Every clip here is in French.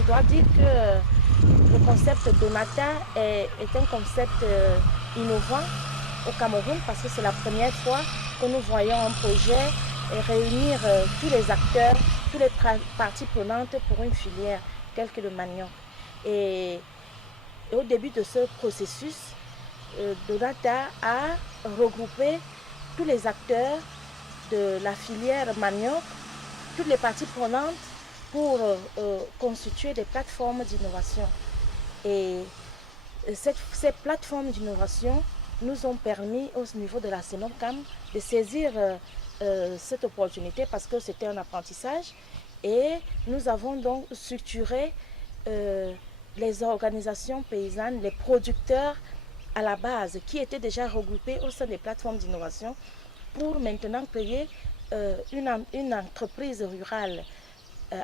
je dois dire que le concept Donata est un concept innovant au Cameroun parce que c'est la première fois que nous voyons un projet réunir tous les acteurs, toutes les parties prenantes pour une filière telle que le manioc. Et, et au début de ce processus, Donata a regroupé tous les acteurs de la filière manioc, toutes les parties prenantes pour constituer des plateformes d'innovation. Et ces plateformes d'innovation nous ont permis au niveau de la Sénocam de saisir cette opportunité parce que c'était un apprentissage et nous avons donc structuré les organisations paysannes, les producteurs à la base qui étaient déjà regroupés au sein des plateformes d'innovation pour maintenant créer une entreprise rurale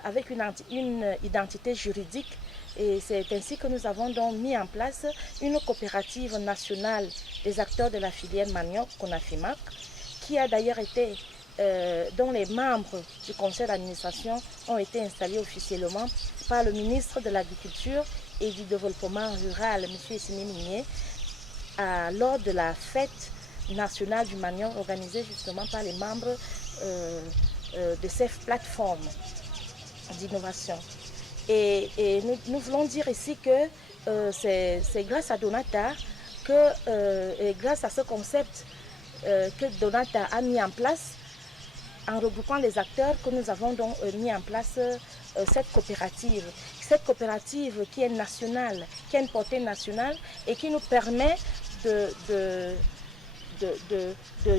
avec une identité juridique. Et c'est ainsi que nous avons donc mis en place une coopérative nationale des acteurs de la filière manioc, CONAFIMAC, qui a d'ailleurs été, dont les membres du conseil d'administration ont été installés officiellement par le ministre de l'Agriculture et du Développement rural, M. Essimi Migné, lors de la fête nationale du manioc organisée justement par les membres de ces plateformes d'innovation. Et nous voulons dire ici que c'est grâce à Donata et grâce à ce concept que Donata a mis en place, en regroupant les acteurs, que nous avons donc mis en place cette coopérative. Cette coopérative qui est nationale, qui a une portée nationale et qui nous permet de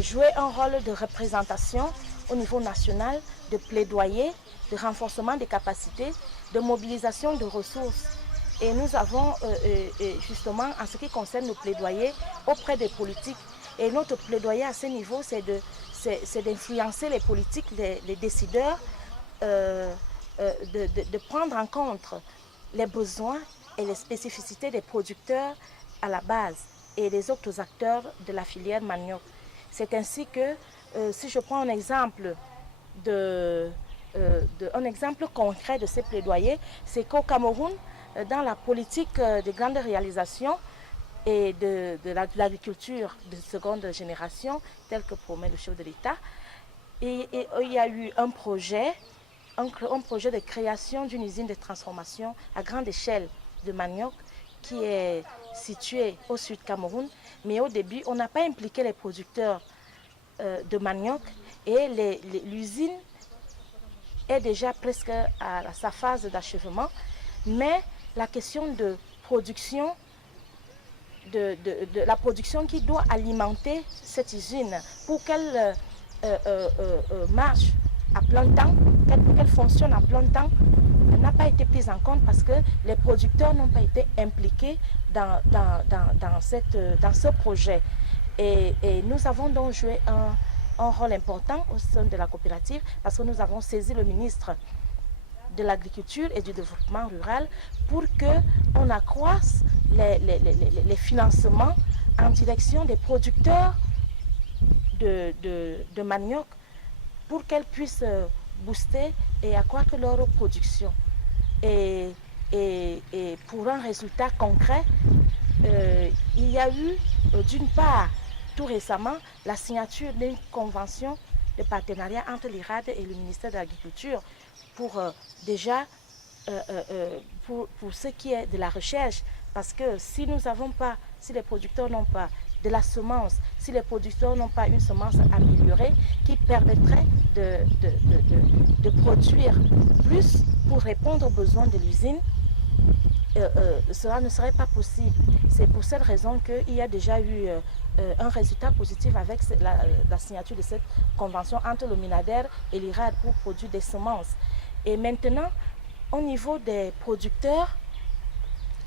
jouer un rôle de représentation au niveau national, de plaidoyer, de renforcement des capacités, de mobilisation de ressources. Et nous avons justement, en ce qui concerne nos plaidoyers, auprès des politiques, et notre plaidoyer à ce niveau, c'est d'influencer les politiques, les décideurs, de prendre en compte les besoins et les spécificités des producteurs à la base et des autres acteurs de la filière manioc. C'est ainsi que, si je prends un exemple un exemple concret de ces plaidoyers, c'est qu'au Cameroun, dans la politique de grande réalisation et de l'agriculture de seconde génération, tel que promet le chef de l'État, il y a eu un projet de création d'une usine de transformation à grande échelle de manioc qui est située au sud Cameroun. Mais au début, on n'a pas impliqué les producteurs de manioc et l'usine est déjà presque à sa phase d'achèvement, mais la question de production, la production qui doit alimenter cette usine pour qu'elle marche à plein temps, qu'elle fonctionne à plein temps, n'a pas été prise en compte parce que les producteurs n'ont pas été impliqués dans ce projet. Et nous avons donc joué un rôle important au sein de la coopérative parce que nous avons saisi le ministre de l'Agriculture et du Développement rural pour qu'on accroisse les financements en direction des producteurs de manioc pour qu'elles puissent booster et accroître leur production. Et pour un résultat concret, il y a eu d'une part tout récemment la signature d'une convention de partenariat entre l'IRAD et le ministère de l'Agriculture pour déjà pour ce qui est de la recherche, parce que si les producteurs n'ont pas de la semence, si les producteurs n'ont pas une semence améliorée qui permettrait de produire plus pour répondre aux besoins de l'usine, cela ne serait pas possible. C'est pour cette raison qu'il y a déjà eu un résultat positif avec la signature de cette convention entre le MINADER et l'IRAD pour produire des semences. Et maintenant, au niveau des producteurs,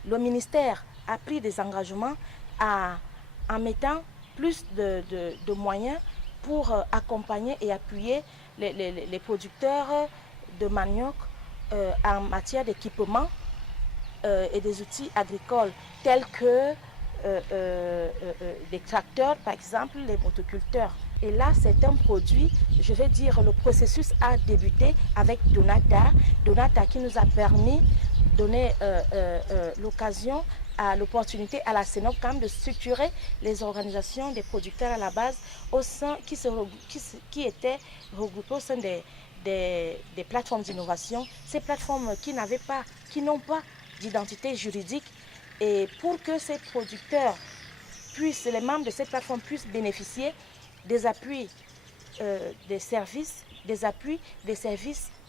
le ministère a pris des engagements en mettant plus de moyens pour accompagner et appuyer les producteurs de manioc en matière d'équipement et des outils agricoles tels que des tracteurs, par exemple, les motoculteurs. Et là, c'est un produit, je vais dire, le processus a débuté avec Donata qui nous a permis donné l'occasion, l'opportunité à la CNOCAM de structurer les organisations des producteurs à la base au sein, qui étaient regroupées au sein des plateformes d'innovation, ces plateformes qui n'ont pas d'identité juridique, et pour que ces producteurs les membres de cette plateforme puissent bénéficier des appuis des services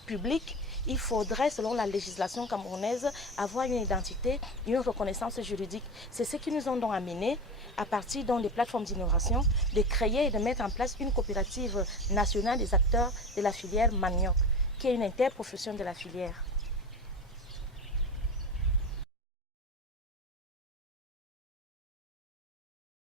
publics, il faudrait, selon la législation camerounaise, avoir une identité, une reconnaissance juridique. C'est ce qui nous ont donc amené, à partir des plateformes d'innovation, de créer et de mettre en place une coopérative nationale des acteurs de la filière manioc, qui est une interprofession de la filière.